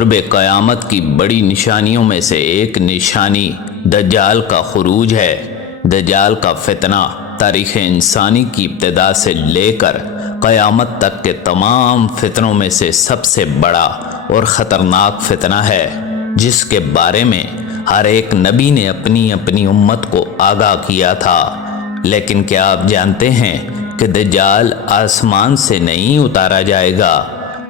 قرب قیامت کی بڑی نشانیوں میں سے ایک نشانی دجال کا خروج ہے۔ دجال کا فتنہ تاریخ انسانی کی ابتدا سے لے کر قیامت تک کے تمام فتنوں میں سے سب سے بڑا اور خطرناک فتنہ ہے، جس کے بارے میں ہر ایک نبی نے اپنی اپنی امت کو آگاہ کیا تھا۔ لیکن کیا آپ جانتے ہیں کہ دجال آسمان سے نہیں اتارا جائے گا،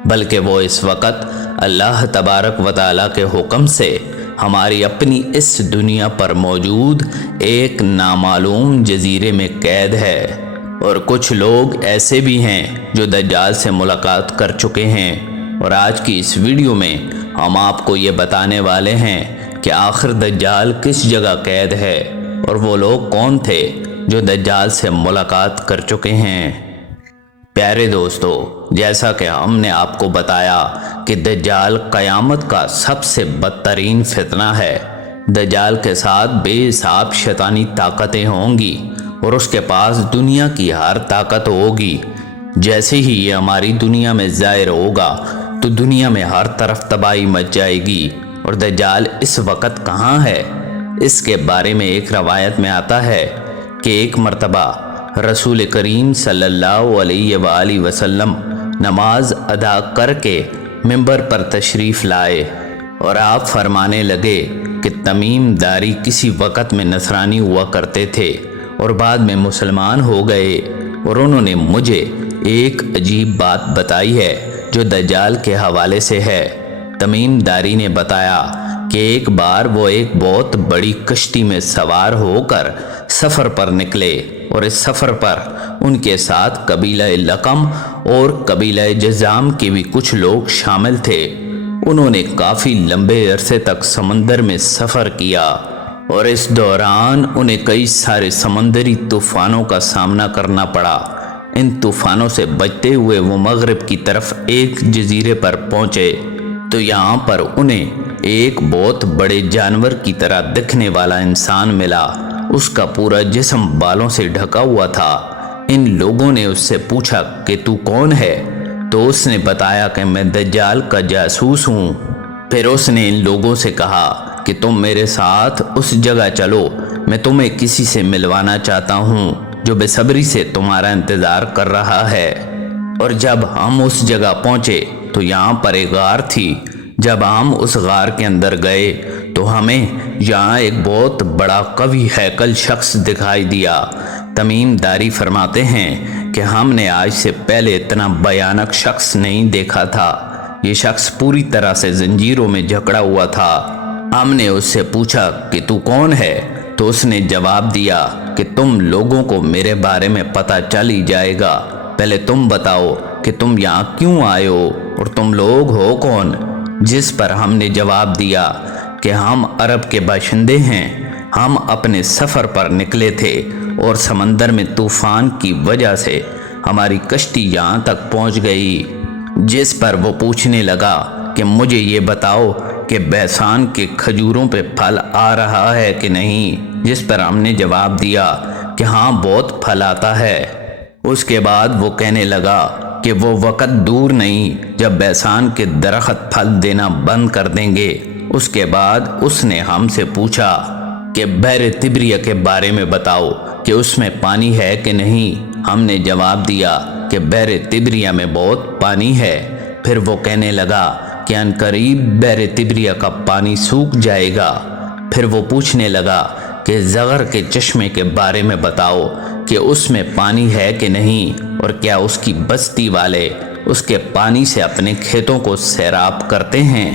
بلکہ وہ اس وقت اللہ تبارک و تعالیٰ کے حکم سے ہماری اپنی اس دنیا پر موجود ایک نامعلوم جزیرے میں قید ہے۔ اور کچھ لوگ ایسے بھی ہیں جو دجال سے ملاقات کر چکے ہیں، اور آج کی اس ویڈیو میں ہم آپ کو یہ بتانے والے ہیں کہ آخر دجال کس جگہ قید ہے اور وہ لوگ کون تھے جو دجال سے ملاقات کر چکے ہیں۔ پیارے دوستو، جیسا کہ ہم نے آپ کو بتایا کہ دجال قیامت کا سب سے بدترین فتنہ ہے۔ دجال کے ساتھ بے حساب شیطانی طاقتیں ہوں گی اور اس کے پاس دنیا کی ہر طاقت ہوگی۔ جیسے ہی یہ ہماری دنیا میں ظاہر ہوگا تو دنیا میں ہر طرف تباہی مچ جائے گی۔ اور دجال اس وقت کہاں ہے؟ اس کے بارے میں ایک روایت میں آتا ہے کہ ایک مرتبہ رسول کریم صلی اللہ علیہ وآلہ وسلم نماز ادا کر کے منبر پر تشریف لائے اور آپ فرمانے لگے کہ تمیم داری کسی وقت میں نصرانی ہوا کرتے تھے اور بعد میں مسلمان ہو گئے، اور انہوں نے مجھے ایک عجیب بات بتائی ہے جو دجال کے حوالے سے ہے۔ تمیم داری نے بتایا کہ ایک بار وہ ایک بہت بڑی کشتی میں سوار ہو کر سفر پر نکلے، اور اس سفر پر ان کے ساتھ قبیلہ لقم اور قبیلہ جذام کے بھی کچھ لوگ شامل تھے۔ انہوں نے کافی لمبے عرصے تک سمندر میں سفر کیا، اور اس دوران انہیں کئی سارے سمندری طوفانوں کا سامنا کرنا پڑا۔ ان طوفانوں سے بچتے ہوئے وہ مغرب کی طرف ایک جزیرے پر پہنچے تو یہاں پر انہیں ایک بہت بڑے جانور کی طرح دکھنے والا انسان ملا۔ اس کا پورا جسم بالوں سے ڈھکا ہوا تھا۔ ان لوگوں نے اس سے پوچھا کہ تو کون ہے؟ تو اس نے بتایا کہ میں دجال کا جاسوس ہوں۔ پھر اس نے ان لوگوں سے کہا کہ تم میرے ساتھ اس جگہ چلو، میں تمہیں کسی سے ملوانا چاہتا ہوں جو بے صبری سے تمہارا انتظار کر رہا ہے۔ اور جب ہم اس جگہ پہنچے تو یہاں پر ایک غار تھی۔ جب ہم اس غار کے اندر گئے تو ہمیں یہاں ایک بہت بڑا قوی ہیکل شخص دکھائی دیا۔ تمیم داری فرماتے ہیں کہ ہم نے آج سے پہلے اتنا بھیانک شخص نہیں دیکھا تھا۔ یہ شخص پوری طرح سے زنجیروں میں جکڑا ہوا تھا۔ ہم نے اس سے پوچھا کہ تو کون ہے؟ تو اس نے جواب دیا کہ تم لوگوں کو میرے بارے میں پتہ چل ہی جائے گا، پہلے تم بتاؤ کہ تم یہاں کیوں آئے ہو اور تم لوگ ہو کون؟ جس پر ہم نے جواب دیا کہ ہم عرب کے باشندے ہیں، ہم اپنے سفر پر نکلے تھے اور سمندر میں طوفان کی وجہ سے ہماری کشتی یہاں تک پہنچ گئی۔ جس پر وہ پوچھنے لگا کہ مجھے یہ بتاؤ کہ بیسان کے کھجوروں پہ پھل آ رہا ہے کہ نہیں؟ جس پر ہم نے جواب دیا کہ ہاں بہت پھل آتا ہے۔ اس کے بعد وہ کہنے لگا کہ وہ وقت دور نہیں جب بیسان کے درخت پھل دینا بند کر دیں گے۔ اس کے بعد اس نے ہم سے پوچھا کہ بحر تبریہ کے بارے میں بتاؤ کہ اس میں پانی ہے کہ نہیں؟ ہم نے جواب دیا کہ بحر تبریہ میں بہت پانی ہے۔ پھر وہ کہنے لگا کہ عنقریب بحر تبریہ کا پانی سوکھ جائے گا۔ پھر وہ پوچھنے لگا کہ زغر کے چشمے کے بارے میں بتاؤ کہ اس میں پانی ہے کہ نہیں، اور کیا اس کی بستی والے اس کے پانی سے اپنے کھیتوں کو سیراب کرتے ہیں؟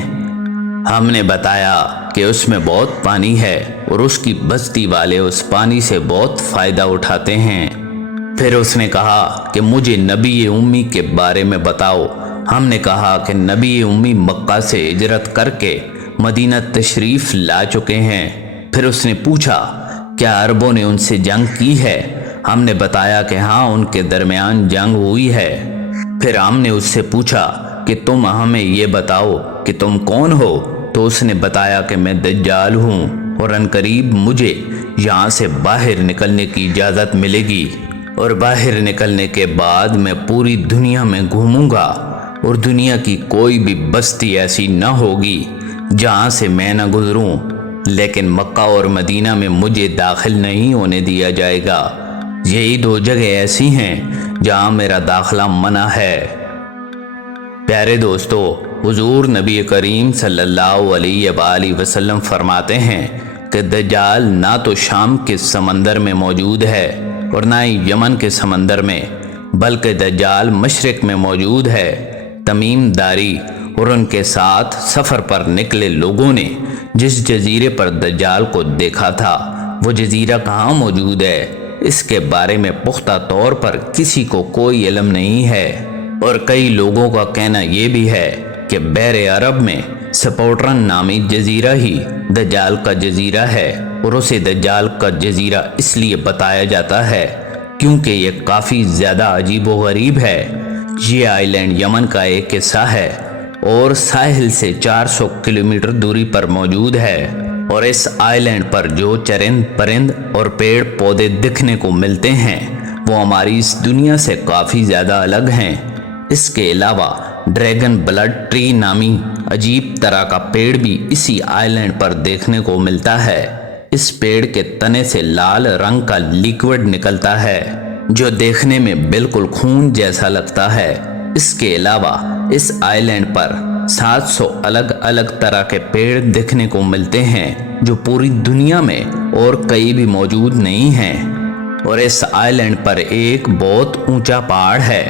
ہم نے بتایا کہ اس میں بہت پانی ہے اور اس کی بستی والے اس پانی سے بہت فائدہ اٹھاتے ہیں۔ پھر اس نے کہا کہ مجھے نبی امی کے بارے میں بتاؤ۔ ہم نے کہا کہ نبی امی مکہ سے ہجرت کر کے مدینہ تشریف لا چکے ہیں۔ پھر اس نے پوچھا کیا عربوں نے ان سے جنگ کی ہے؟ ہم نے بتایا کہ ہاں ان کے درمیان جنگ ہوئی ہے۔ پھر ہم نے اس سے پوچھا کہ تم ہمیں یہ بتاؤ کہ تم کون ہو؟ تو اس نے بتایا کہ میں دجال ہوں اور عنقریب مجھے یہاں سے باہر نکلنے کی اجازت ملے گی، اور باہر نکلنے کے بعد میں پوری دنیا میں گھوموں گا اور دنیا کی کوئی بھی بستی ایسی نہ ہوگی جہاں سے میں نہ گزروں، لیکن مکہ اور مدینہ میں مجھے داخل نہیں ہونے دیا جائے گا۔ یہی دو جگہ ایسی ہیں جہاں میرا داخلہ منع ہے۔ پیارے دوستو، حضور نبی کریم صلی اللہ علیہ وآلہ وسلم فرماتے ہیں کہ دجال نہ تو شام کے سمندر میں موجود ہے اور نہ ہی یمن کے سمندر میں، بلکہ دجال مشرق میں موجود ہے۔ تمیم داری اور ان کے ساتھ سفر پر نکلے لوگوں نے جس جزیرے پر دجال کو دیکھا تھا، وہ جزیرہ کہاں موجود ہے، اس کے بارے میں پختہ طور پر کسی کو کوئی علم نہیں ہے، اور کئی لوگوں کا کہنا یہ بھی ہے کہ بحر عرب میں سپوٹرن نامی جزیرہ ہی دجال کا جزیرہ ہے، اور اسے دجال کا جزیرہ اس لیے بتایا جاتا ہے کیونکہ یہ کافی زیادہ عجیب و غریب ہے۔ یہ آئی لینڈ یمن کا ایک حصہ ہے اور ساحل سے 400 کلومیٹر دوری پر موجود ہے، اور اس آئی لینڈ پر جو چرند پرند اور پیڑ پودے دکھنے کو ملتے ہیں وہ ہماری اس دنیا سے کافی زیادہ الگ ہیں۔ اس کے علاوہ ڈریگن بلڈ ٹری نامی عجیب طرح کا پیڑ بھی اسی آئی لینڈ پر دیکھنے کو ملتا ہے۔ اس پیڑ کے تنے سے لال رنگ کا لیکوڈ نکلتا ہے جو دیکھنے میں بالکل خون جیسا لگتا ہے۔ اس کے علاوہ اس آئی لینڈ پر 700 الگ الگ طرح کے پیڑ دیکھنے کو ملتے ہیں جو پوری دنیا میں اور کہیں بھی موجود نہیں ہیں، اور اس آئی لینڈ پر ایک بہت اونچا پہاڑ ہے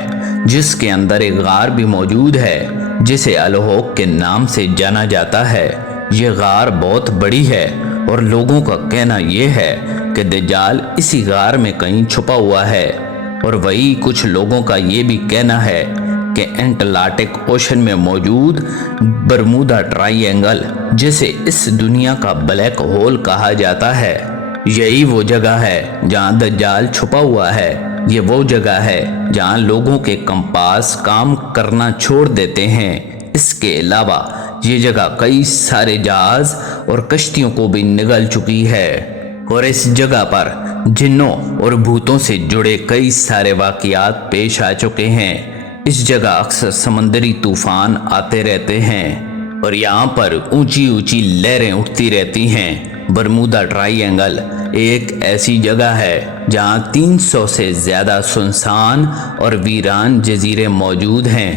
جس کے اندر ایک غار بھی موجود ہے جسے الہوک کے نام سے جانا جاتا ہے۔ یہ غار بہت بڑی ہے اور لوگوں کا کہنا یہ ہے کہ دجال اسی غار میں کہیں چھپا ہوا ہے، اور وہی کچھ لوگوں کا یہ بھی کہنا ہے کہ انٹلانٹک اوشن میں موجود برمودا ٹرائی اینگل جسے اس دنیا کا بلیک ہول کہا جاتا ہے، یہی وہ جگہ ہے جہاں دجال چھپا ہوا ہے۔ یہ وہ جگہ ہے جہاں لوگوں کے کمپاس کام کرنا چھوڑ دیتے ہیں۔ اس کے علاوہ یہ جگہ کئی سارے جہاز اور کشتیوں کو بھی نگل چکی ہے، اور اس جگہ پر جنوں اور بھوتوں سے جڑے کئی سارے واقعات پیش آ چکے ہیں۔ اس جگہ اکثر سمندری طوفان آتے رہتے ہیں اور یہاں پر اونچی اونچی لہریں اٹھتی رہتی ہیں۔ برمودا ٹرائی اینگل ایک ایسی جگہ ہے جہاں 300 سے زیادہ سنسان اور ویران جزیرے موجود ہیں،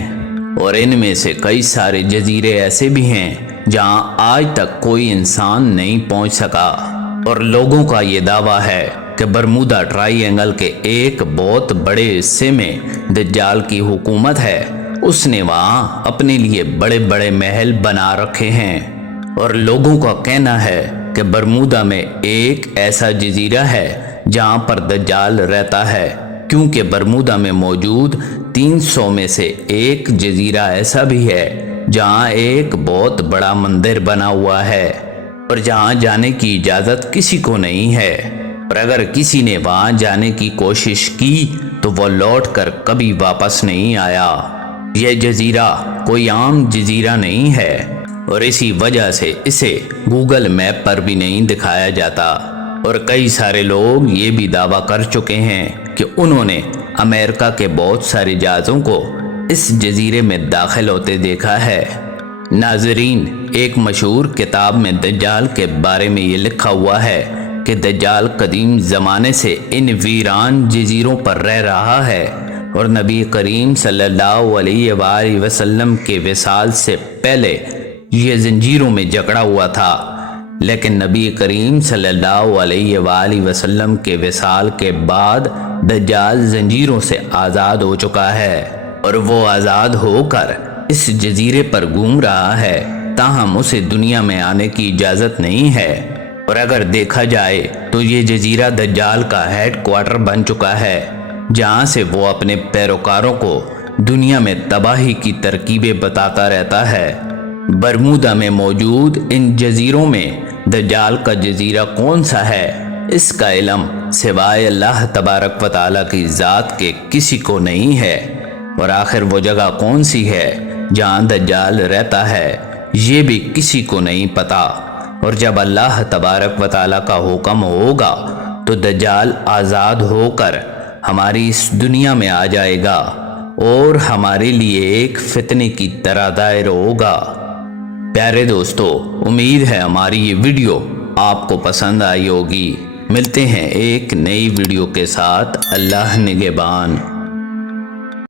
اور ان میں سے کئی سارے جزیرے ایسے بھی ہیں جہاں آج تک کوئی انسان نہیں پہنچ سکا، اور لوگوں کا یہ دعویٰ ہے کہ برمودا ٹرائی اینگل کے ایک بہت بڑے حصے میں دجال کی حکومت ہے۔ اس نے وہاں اپنے لیے بڑے بڑے محل بنا رکھے ہیں، اور لوگوں کا کہنا ہے کہ برمودا میں ایک ایسا جزیرہ ہے جہاں پر دجال رہتا ہے، کیونکہ برمودا میں موجود 300 میں سے ایک جزیرہ ایسا بھی ہے جہاں ایک بہت بڑا مندر بنا ہوا ہے اور جہاں جانے کی اجازت کسی کو نہیں ہے، اور اگر کسی نے وہاں جانے کی کوشش کی تو وہ لوٹ کر کبھی واپس نہیں آیا۔ یہ جزیرہ کوئی عام جزیرہ نہیں ہے، اور اسی وجہ سے اسے گوگل میپ پر بھی نہیں دکھایا جاتا، اور کئی سارے لوگ یہ بھی دعویٰ کر چکے ہیں کہ انہوں نے امریکہ کے بہت سارے جہازوں کو اس جزیرے میں داخل ہوتے دیکھا ہے۔ ناظرین، ایک مشہور کتاب میں دجال کے بارے میں یہ لکھا ہوا ہے کہ دجال قدیم زمانے سے ان ویران جزیروں پر رہ رہا ہے، اور نبی کریم صلی اللہ علیہ وآلہ وسلم کے وصال سے پہلے یہ زنجیروں میں جکڑا ہوا تھا، لیکن نبی کریم صلی اللہ علیہ وآلہ وسلم کے وصال کے بعد دجال زنجیروں سے آزاد ہو چکا ہے، اور وہ آزاد ہو کر اس جزیرے پر گھوم رہا ہے، تاہم اسے دنیا میں آنے کی اجازت نہیں ہے، اور اگر دیکھا جائے تو یہ جزیرہ دجال کا ہیڈ کوارٹر بن چکا ہے، جہاں سے وہ اپنے پیروکاروں کو دنیا میں تباہی کی ترکیبیں بتاتا رہتا ہے۔ برمودا میں موجود ان جزیروں میں دجال کا جزیرہ کون سا ہے، اس کا علم سوائے اللہ تبارک و تعالیٰ کی ذات کے کسی کو نہیں ہے، اور آخر وہ جگہ کون سی ہے جہاں دجال رہتا ہے یہ بھی کسی کو نہیں پتا، اور جب اللہ تبارک و تعالیٰ کا حکم ہوگا تو دجال آزاد ہو کر ہماری اس دنیا میں آ جائے گا، اور ہمارے لیے ایک فتنے کی طرح دائر ہوگا۔ پیارے دوستو، امید ہے ہماری یہ ویڈیو آپ کو پسند آئی ہوگی۔ ملتے ہیں ایک نئی ویڈیو کے ساتھ۔ اللہ نگہبان۔